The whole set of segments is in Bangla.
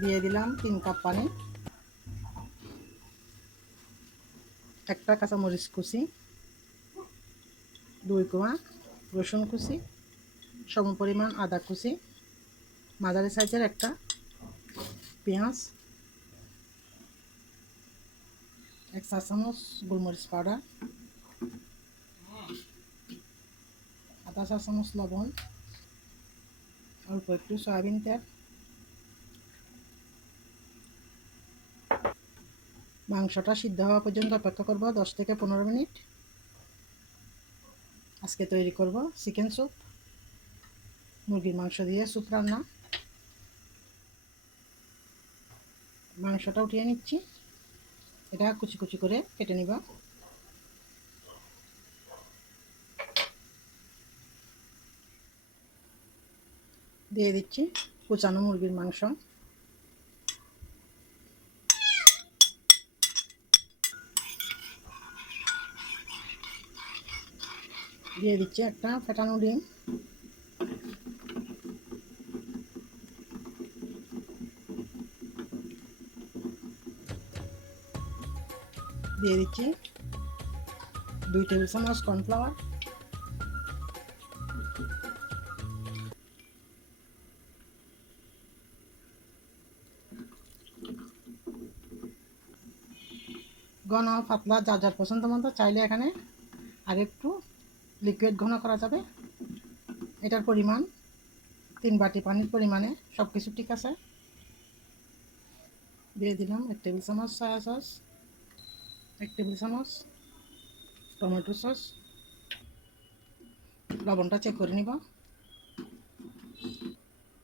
দিয়ে দিলাম তিন কাপ পানি। একটা কাঁচামরিচ কুচি, দুই কোয়া রসুন কুচি সম পরিমাণ আদা কুচি, মাঝারি সাইজের একটা পেঁয়াজ, এক চা চামচ গোলমরিচ পাউডার, আধা চা চামচ লবণ, অল্প একটু সয়াবিন তেল মাংসটা সিদ্ধ হওয়া পর্যন্ত অপেক্ষা করব দশ থেকে পনেরো মিনিট। আজকে তৈরি করব চিকেন স্যুপ। মুরগির মাংস দিয়ে স্যুপ রান্না। মাংসটা উঠিয়ে নিচ্ছি। এটা কুচি কুচি করে কেটে নিব। দিয়ে দিচ্ছি কুচানো মুরগির মাংস। দিয়ে দিচ্ছি একটা ফেটানো ডিম। দিয়ে দিচ্ছি দুই টেবিল চামচ কর্নফ্লাওয়ার। ঘন, পাতলা, যার যার পছন্দ মতো, চাইলে এখানে আর একটু লিকুইড ঘন করা যাবে। এটার পরিমাণ তিন বাটি পানির পরিমাণে সব কিছু ঠিক আছে। দিয়ে দিলাম এক টেবিল চামচ সয়া সস এক টেবিল চামচ টমেটো সস লবণটা চেক করে নিব।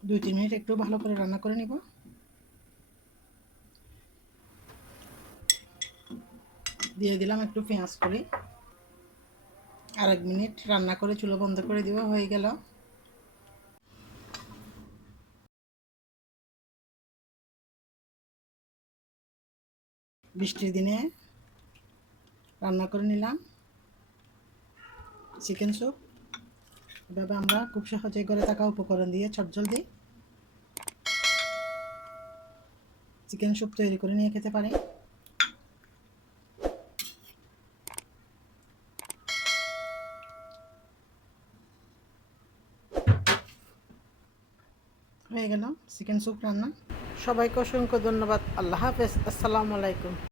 দুই, তিন মিনিট একটু ভালো করে রান্না করে নিব। দিয়ে দিলাম একটু পেঁয়াজ করি আর এক মিনিট রান্না করে চুলো বন্ধ করে দিব, হয়ে গেল। বৃষ্টির দিনে রান্না করে নিলাম চিকেন স্যুপ। এভাবে আমরা খুব সহজে ঘরে থাকা উপকরণ দিয়ে ছট চটজলদি চিকেন স্যুপ তৈরি করে নিয়ে খেতে পারি। হয়ে গেল চিকেন স্যুপ রান্না। সবাইকে অসংখ্য ধন্যবাদ। আল্লাহ হাফেজ। আসসালামু আলাইকুম।